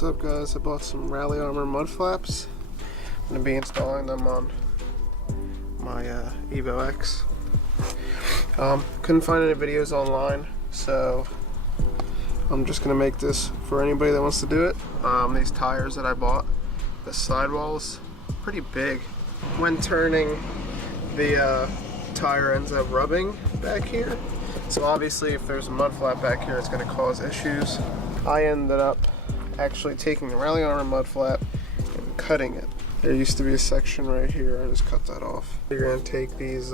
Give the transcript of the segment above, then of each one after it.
What's up guys, I bought some RallyArmor mud flaps. I'm going to be installing them on my Evo X. Couldn't find any videos online, so I'm just going to make this for anybody that wants to do it. These tires that I bought, the sidewalls, pretty big. When turning, the tire ends up rubbing back here. So obviously if there's a mud flap back here, it's going to cause issues. I ended up actually taking the RallyArmor mud flap and cutting it. There used to be a section right here, I just cut that off. You're going to take these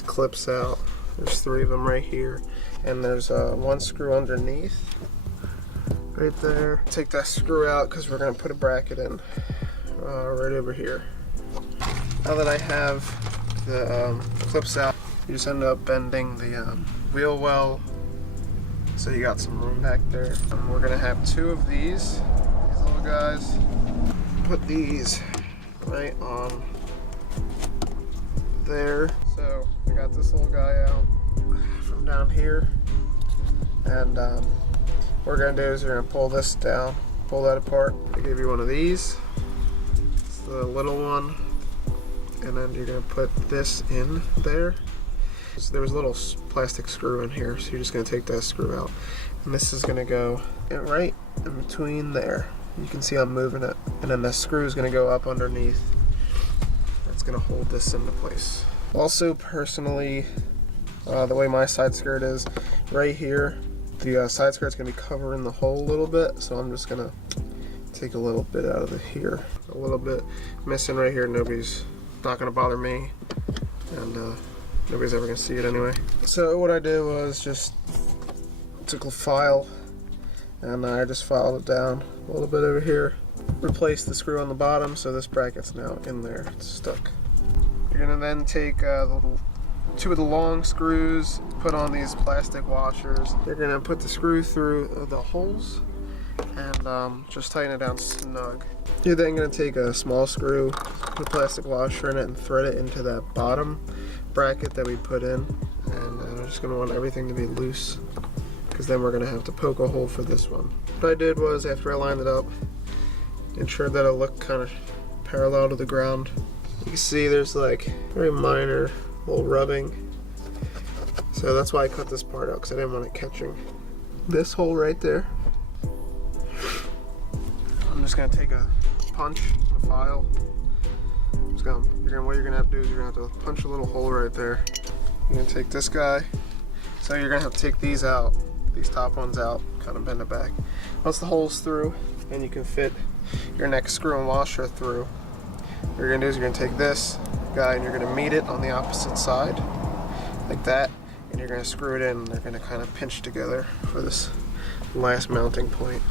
clips out. There's 3 of them right here, and there's one screw underneath right there. Take that screw out because we're going to put a bracket in right over here. Now that I have the clips out, you just end up bending the wheel well, so you got some room back there. And we're gonna have 2 of these little guys. Put these right on there. So I got this little guy out from down here, and what we're gonna do is we're gonna pull this down, pull that apart. I gave you one of these. It's the little one, and then you're gonna put this in there. So there was a little plastic screw in here, so you're just going to take that screw out, and this is going to go right in between there. You can see I'm moving it, and then the screw is going to go up underneath. That's going to hold this into place. Also, personally, the way my side skirt is right here, the side skirt's going to be covering the hole a little bit, so I'm just going to take a little bit out of here. A little bit missing right here. Nobody's not going to bother me, and nobody's ever gonna see it anyway. So what I did was just took a file and I just filed it down a little bit over here. Replaced the screw on the bottom, so this bracket's now in there. It's stuck. You're gonna then take 2 of the long screws, put on these plastic washers. You're gonna put the screw through the holes and just tighten it down snug. You're then gonna take a small screw, put a plastic washer in it, and thread it into that bottom bracket that we put in, and I'm just going to want everything to be loose, because then we're going to have to poke a hole for this one. What I did was, after I lined it up, ensured that it looked kind of parallel to the ground. You can see there's like very minor little rubbing, so that's why I cut this part out, because I didn't want it catching this hole right there. I'm just going to take a punch, a file. What you're gonna have to do is you're gonna have to punch a little hole right there. You're gonna take this guy. So you're gonna have to take these out, these top ones out, kind of bend it back. Once the hole's through and you can fit your next screw and washer through, what you're gonna do is you're gonna take this guy and you're gonna meet it on the opposite side, like that, and you're gonna screw it in, and they're gonna kind of pinch together for this last mounting point.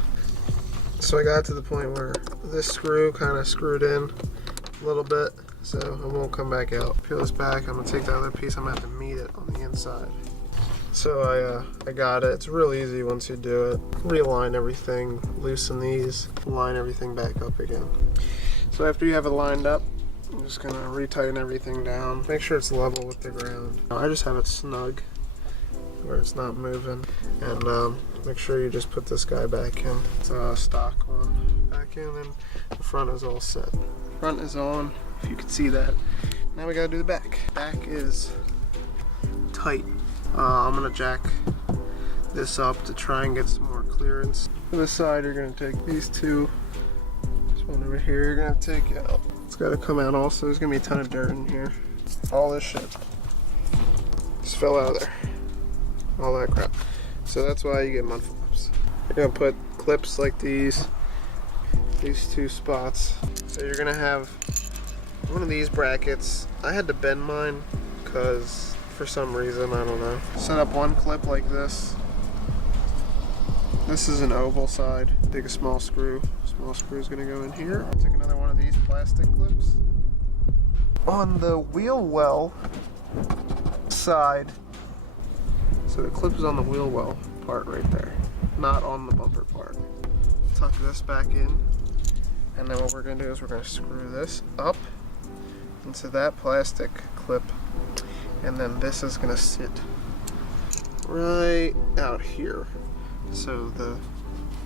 So I got to the point where this screw kind of screwed in a little bit, so it won't come back out. Peel this back, I'm gonna take the other piece, I'm gonna have to meet it on the inside. So I got it. It's real easy once you do it. Realign everything, loosen these, line everything back up again. So after you have it lined up, I'm just gonna retighten everything down. Make sure it's level with the ground. I just have it snug where it's not moving, and make sure you just put this guy back in. It's a stock one back in, and the front is all set. Front is on, if you can see that. Now we gotta do the back. Back is tight. I'm gonna jack this up to try and get some more clearance. For the side, you're gonna take these 2. This one over here, you're gonna take out. It's gotta come out also. There's gonna be a ton of dirt in here. All this shit just fell out of there. All that crap. So that's why you get mud flaps. You're gonna put clips like these 2 spots. So you're gonna have one of these brackets. I had to bend mine because for some reason, I don't know. Set up one clip like this. This is an oval side. Take a small screw. Small screw is gonna go in here. I'll take another one of these plastic clips. On the wheel well side, so the clip is on the wheel well part right there, not on the bumper part. Tuck this back in. And then what we're going to do is we're going to screw this up into that plastic clip, and then this is going to sit right out here. So the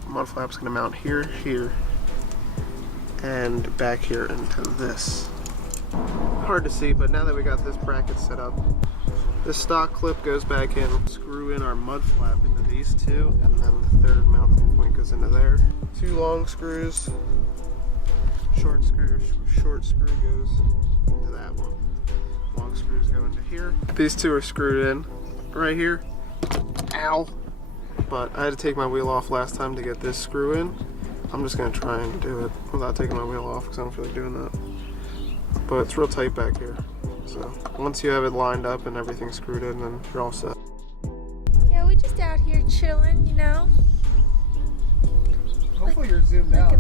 mud flap's gonna mount here, here, and back here into this. Hard to see, but now that we got this bracket set up, this stock clip goes back in. Screw in our mud flap into these two, and then the third mounting point goes into there. 2 long screws, short screw goes into that one. Long screws go into here. These 2 are screwed in right here. Ow! But I had to take my wheel off last time to get this screw in. I'm just gonna try and do it without taking my wheel off because I don't feel like doing that. But it's real tight back here. So once you have it lined up and everything screwed in, then you're all set. Yeah, we just out here chilling, you know. Hopefully you're zoomed out.